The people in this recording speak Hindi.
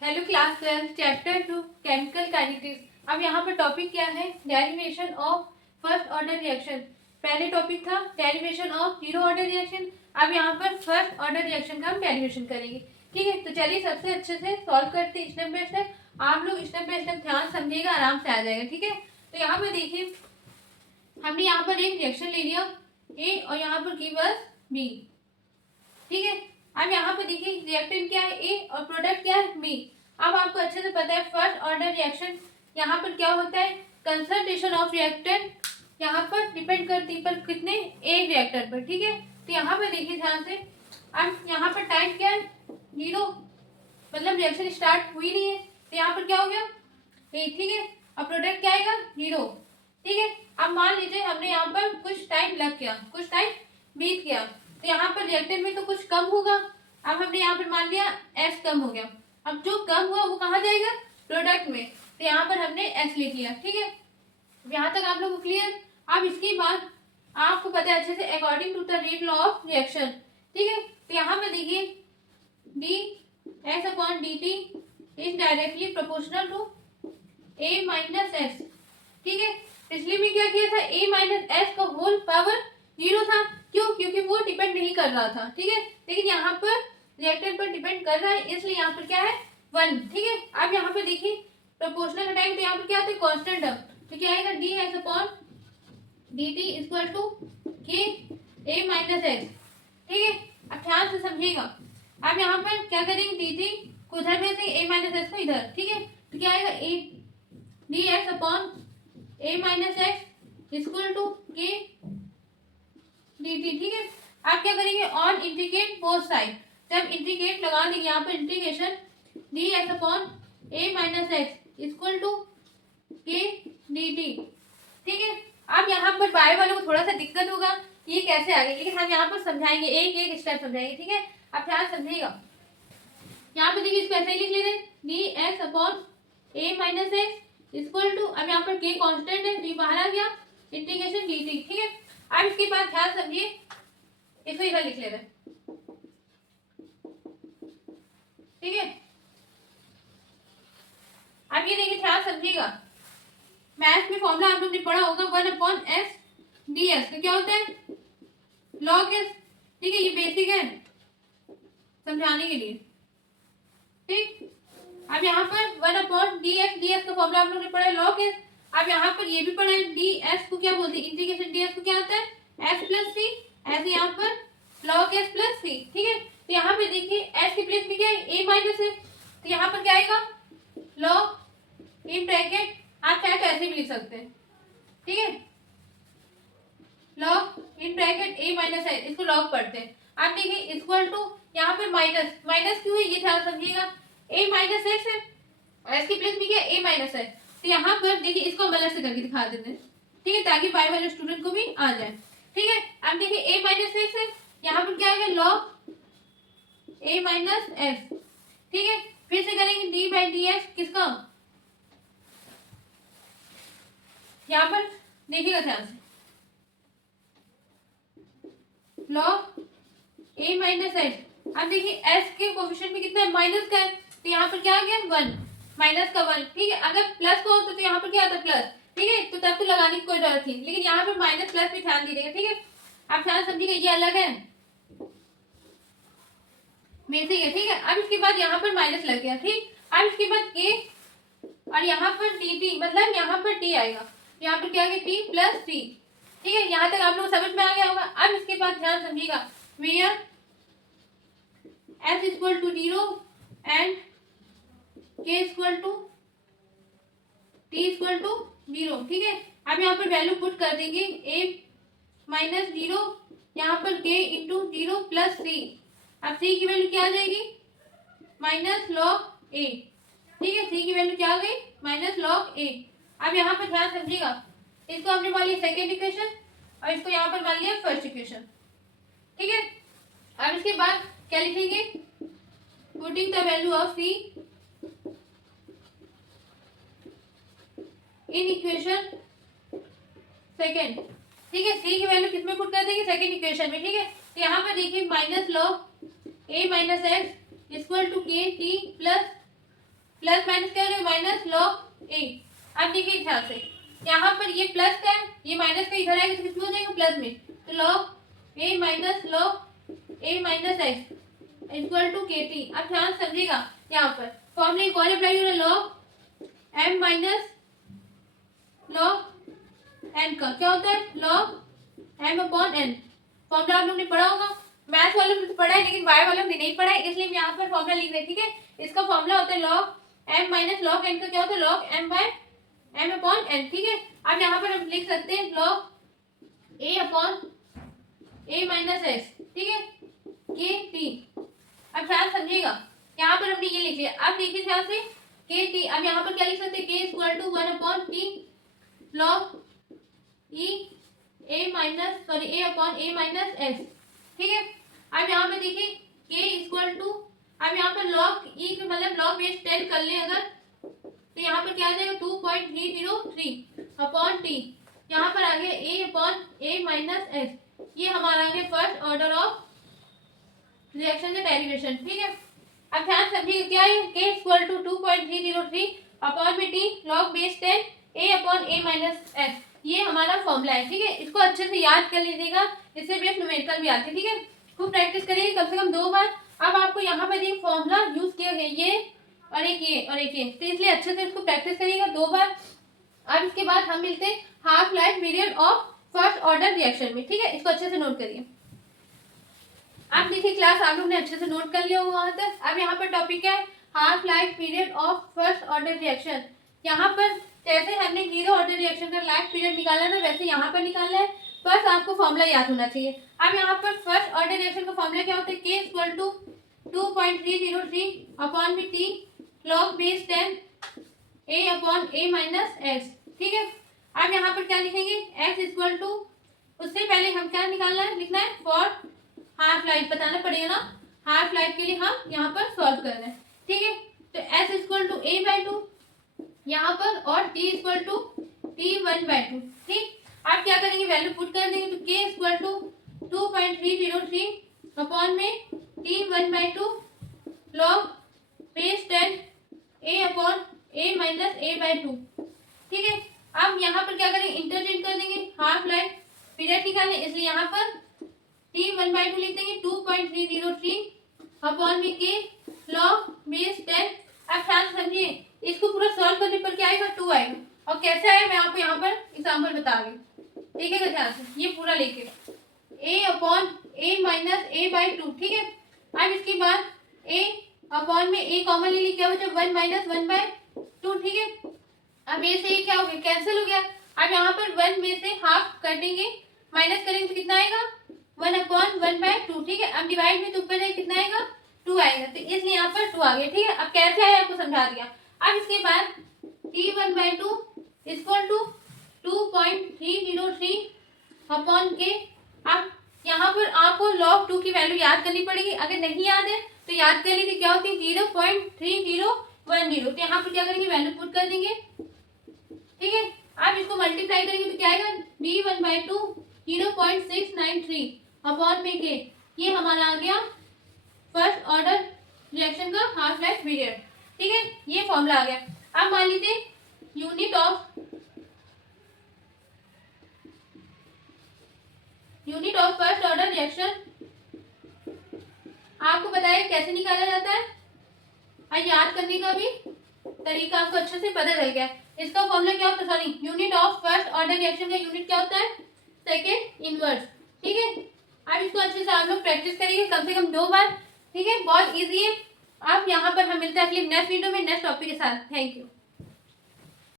Hello class 12 chapter 2 chemical kinetics. अब यहाँ पर टॉपिक क्या है? Derivation of first order reaction. पहले टॉपिक था derivation of zero order reaction. अब यहाँ पर फर्स्ट ऑर्डर रिएक्शन का हम डेरिवेशन करेंगे। ठीक है, तो चलिए सबसे अच्छे से सॉल्व करते हैं स्टेप बाय स्टेप। आप लोग स्टेप बाय स्टेप ध्यान समझिएगा, आराम से आ जाएगा। ठीक है, तो यहाँ पर देखिए हमने यहाँ पर एक रिएक्शन ले लिया ए और यहाँ पर गिव बी। ठीक है, अब यहाँ पर देखिए रिएक्टेंट क्या है ए और प्रोडक्ट क्या है बी। अब आपको अच्छे से पता है फर्स्ट ऑर्डर रिएक्शन यहाँ पर क्या होता है, कंसंट्रेशन ऑफ रिएक्टेंट यहाँ पर डिपेंड करती है पर कितने एक रिएक्टर पर। ठीक है, तो यहाँ पर देखिए ध्यान से। अब यहाँ पर टाइम क्या है, जीरो, मतलब रिएक्शन स्टार्ट हुई नहीं है, तो यहाँ पर क्या हो गया ए। ठीक है, अब प्रोडक्ट क्या आएगा, जीरो। ठीक है, अब मान लीजिए हमने यहाँ पर कुछ टाइम लग गया, कुछ टाइम बीत गया, तो यहाँ पर रिएक्टेंट में तो कुछ कम होगा। अब हमने यहाँ पर मान लिया एस कम हो गया। अब जो कम हुआ वो कहाँ जाएगा, प्रोडक्ट में, तो यहाँ पर हमने एस लिख लिया। ठीक है, यहाँ तक आप लोगों को क्लियर। अब इसके बाद आपको पता है अच्छे से according to the rate law of reaction. ठीक है, तो यहाँ पर देखिए D S upon D T is directly proportional to A minus S. ठीक है, पिछले में क्या किया था, ए माइनस एस का होल पावर जीरो था। क्यों? क्योंकि वो डिपेंड नहीं कर रहा था। ठीक है, लेकिन यहाँ पर रिएक्टेंट पर डिपेंड कर रहा है, इसलिए यहाँ पर क्या है वन। ठीक है, अब यहाँ पर देखिए प्रोपोर्शनल हटाएंगे तो यहाँ पर क्या आता है कांस्टेंट टर्म, तो क्या आएगा D S upon D T equal to K A minus S. ठीक है, अब ध्यान से समझिएगा। अब यहाँ पर क्या करेंगे, डी टी को उधर भेजेंगे, ए माइनस एस को इधर। ठीक है, तो क्या आएगा A D X upon A minus X equal to K D T. ठीक है, आप क्या करेंगे, ऑन इंटीग्रेट बोथ साइड। जब इंटीग्रेट लगा देंगे यहाँ पर integration D X upon A minus X equal to K D T. ठीक है, अब यहाँ पर बाय वालों को थोड़ा सा दिक्कत होगा ये कैसे आ गई, लेकिन हम यहाँ पर समझाएंगे, एक एक स्टेप समझाएंगे। ठीक है, आप ध्यान समझिएगा। यहाँ पे देखिए इसको ऐसे ही लिख लेते हैं D X upon A minus X equal to, अब यहाँ पर के कांस्टेंट है, डी बाहर आ गया, इंटीग्रेशन डी टी। ठीक है, अब इसके बाद ध्यान समझिए, इसको इधर लिख लेते हैं। ठीक है, अब ये देखिए ध्यान समझिएगा, मैथ में फॉर्मूला आप लोग ने पढ़ा होगा one upon S D S, तो क्या होता है लॉग एस। ठीक है, ये बेसिक है समझाने के लिए। ठीक, अब यहाँ पर वन अपॉन डी एस का फॉर्मूला आप लोग ने पढ़ा है लॉग एस। अब यहाँ पर ये भी पढ़ा है डी एस को क्या बोलते हैं, इंटीग्रेशन डी एस को क्या होता है एस प्लस सी, ऐसे यहाँ पर लॉग एस प्लस सी। ठीक है, तो यहाँ पे देखिए एस के प्लेस में क्या है ए माइनस है, तो यहाँ पर क्या आएगा लॉग इन ब्रैकेट, आप चाहे तो ऐसे भी लिख सकते हैं। ठीक है, log in bracket A minus है, इसको लॉग पढ़ते हैं। आप देखिए इक्वल टू, यहाँ पर माइनस, माइनस क्यों है ये ध्यान समझिएगा, ए माइनस एक्स है और एस के प्लेस में क्या ए माइनस है, तो यहाँ पर देखिए इसको हम अलग से करके दिखा देते हैं। ठीक है, ताकि बाय वाले स्टूडेंट को भी आ जाए। ठीक है, अब देखिए ए माइनस एक्स है, यहाँ पर क्या आएगा लॉग ए माइनस एक्स। ठीक है, फिर से करेंगे डी बाई डी एक्स किसका, यहाँ पर देखिएगा ध्यान से लॉग ए माइनस एक्स। अब देखिए एस के कोफिशिएंट में कितना है माइनस का है, तो यहाँ पर क्या आ गया वन, माइनस का वन। ठीक है, अगर प्लस का होता तो यहाँ पर क्या आता प्लस। ठीक है, तो तब तो लगाने की कोई जरूरत थी, लेकिन यहाँ पर माइनस प्लस में ध्यान दीजिएगा। ठीक है, आप ध्यान समझिएगा, ये अलग है बेसिक है। ठीक है, अब इसके बाद यहाँ पर माइनस लग गया। ठीक, अब इसके बाद के और यहाँ पर डी टी, मतलब यहाँ पर टी आएगा, यहाँ पर क्या आ गया टी प्लस टी। ठीक है, यहाँ तक आप लोग समझ में आ गया होगा। अब इसके बाद ध्यान समझिएगा, where s equal to zero and k equal to t equal to zero. ठीक है, अब यहाँ पर वैल्यू पुट कर देंगे ए माइनस जीरो, यहाँ पर के इंटू जीरो प्लस सी। अब सी की वैल्यू क्या आ जाएगी माइनस लॉग ए। ठीक है, सी की वैल्यू क्या आ गई माइनस लॉग ए। अब यहाँ पर ध्यान समझिएगा, इसको हमने मान लिया सेकेंड इक्वेशन और इसको यहाँ पर मान लिया फर्स्ट इक्वेशन। ठीक है, अब इसके बाद क्या लिखेंगे, putting the value of C in equation second. ठीक है, सी की वैल्यू किस में पुट कर देंगे सेकेंड इक्वेशन में। ठीक है, तो यहाँ पर देखिए minus log A minus X equal to K T plus plus minus क्या हो जाएगा, माइनस लॉग ए। अब देखिए ध्यान से, यहाँ पर ये प्लस का है, ये माइनस का इधर आएगा तो किसमें हो जाएगा, प्लस में। तो log A minus log A minus X equal to K T. अब ध्यान समझिएगा, यहाँ पर फॉर्मूला एक और अप्लाई हो रहा है, log M minus log N का क्या होता है, log M upon N. Formula आप लोग ने पढ़ा होगा, मैथ्स वालों ने तो पढ़ा है लेकिन वाई वालों ने नहीं पढ़ा है, इसलिए हम यहाँ पर फॉर्मूला लिख रहे हैं। ठीक है, इसका फॉर्मूला होता है log M minus log N का क्या होता है, log M by M upon N. ठीक है, अब यहाँ पर हम लिख सकते हैं log A upon A minus S, ठीक है, के टी। अब ध्यान समझिएगा, यहाँ पर हमने ये लिख लिया। अब देखिए ध्यान से, के टी, अब यहाँ पर क्या लिख सकते हैं, K equal to 1 upon T log E A minus sorry A upon A minus S. ठीक है, अब यहाँ पे देखिए के इक्वल टू, अब यहाँ पर लॉग ई के मतलब लॉग बेस 10 कर ले अगर, तो यहाँ पर क्या आ जाएगा 2.303 अपॉन टी, यहाँ पर आ गया ए अपॉन ए माइनस एस। ये हमारा आ गया फर्स्ट ऑर्डर ऑफ रिएक्शन का डेरिवेशन। ठीक है, अब ध्यान समझिए क्या है, के इक्वल टू 2.303 अपॉन में T log base 10 A upon A minus S, ये हमारा फॉर्मूला है। ठीक है, इसको अच्छे से याद कर लीजिएगा, इससे बेस न्यूमेरिकल भी आती है। ठीक है, खूब प्रैक्टिस करिए कम से कम 2 बार। अब आपको यहाँ पर एक फॉर्मूला यूज किया गया, ये और एक ये और एक ये, तो इसलिए अच्छे से इसको प्रैक्टिस करिएगा 2 बार। अब इसके बाद हम मिलते हैं half life period of first order reaction में। ठीक है, इसको अच्छे से नोट करिए। अब देखिए क्लास आप लोग ने अच्छे से नोट कर लिया होगा वहां तक। अब यहाँ पर टॉपिक है half life period of first order reaction. यहाँ पर जैसे हमने जीरो ऑर्डर रिएक्शन का लाइफ पीरियड निकाला ना, वैसे यहाँ पर निकालना है, बस आपको फॉर्मूला याद होना चाहिए। अब यहाँ पर फर्स्ट ऑर्डर रिएक्शन का फॉर्मूला क्या होता है, के इक्वल टू 2.303 अपॉन में T log base 10 A upon A minus S. ठीक है, अब यहाँ पर क्या लिखेंगे, एक्स इक्वल टू, उससे पहले हम क्या निकालना है, लिखना है फॉर हाफ लाइफ, बताना पड़ेगा ना, हाफ लाइफ के लिए हम यहाँ पर सॉल्व करना है। ठीक है, तो S equal to A by 2 यहाँ पर, और टी इक्वल टू टी 1/2। ठीक, आप क्या करेंगे, वैल्यू पुट कर देंगे, तो के इक्वल टू 2.303 अपॉन में T 1/2 log base 10 A upon A minus A by 2। ठीक है, अब यहाँ पर क्या करेंगे, इंटरचेंज कर देंगे, हाफ लाइफ पीरियड निकालने, इसलिए यहाँ पर टी 1/2 लिख देंगे 2.303 अपॉन में के लॉग बेस 10। अब ध्यान समझिए, इसको पूरा सॉल्व करने पर क्या आएगा, 2 आएगा, और कैसे आए मैं आपको यहाँ पर एग्जाम्पल बता रही हूँ। देखिएगा ध्यान से, ये पूरा लेके a upon a minus A by 2। ठीक है, अब इसके बाद a अपॉन में a कॉमन ले ली, क्या बचा 1 माइनस 1/2। ठीक है, अब a से क्या हो गया, कैंसिल हो गया। अब यहाँ पर 1 में से हाफ कर देंगे, माइनस करेंगे तो कितना आएगा, 1 अपॉन 1/2। ठीक है, अब डिवाइड में तो ऊपर है कितना आएगा, 2 आएगा, तो इसलिए यहाँ पर 2 आ गया। ठीक है, अब कैसे आया आपको समझा दिया। अब इसके बाद टी 1/2 इक्वल टू 2.303 अपॉन के। अब यहाँ पर आपको log 2 की वैल्यू याद करनी पड़ेगी, अगर नहीं याद है तो याद कर लीजिए क्या होती है, 0.3010। तो यहाँ पर क्या करेंगे, वैल्यू पुट कर देंगे। ठीक है, आप इसको मल्टीप्लाई करेंगे तो क्या आएगा, d1/2 0.693 अपॉन में के। ये हमारा आ गया फर्स्ट ऑर्डर रिएक्शन का हाफ लाइफ पीरियड। ठीक है, ये फॉर्मूला आ गया। अब मान लीजिए unit of first order reaction आपको बताया कैसे निकाला जाता है, और याद करने का भी तरीका आपको अच्छे से पता चल गया। इसका फॉर्मूला क्या होता है, sorry, unit of first order reaction का यूनिट क्या होता है, सेकेंड इनवर्स। ठीक है, अब इसको अच्छे से आप लोग प्रैक्टिस करेंगे कम से कम 2 बार। ठीक है, बहुत इजी है। आप यहाँ पर हम मिलते हैं अगली नेक्स्ट वीडियो में नेक्स्ट टॉपिक के साथ। Thank you.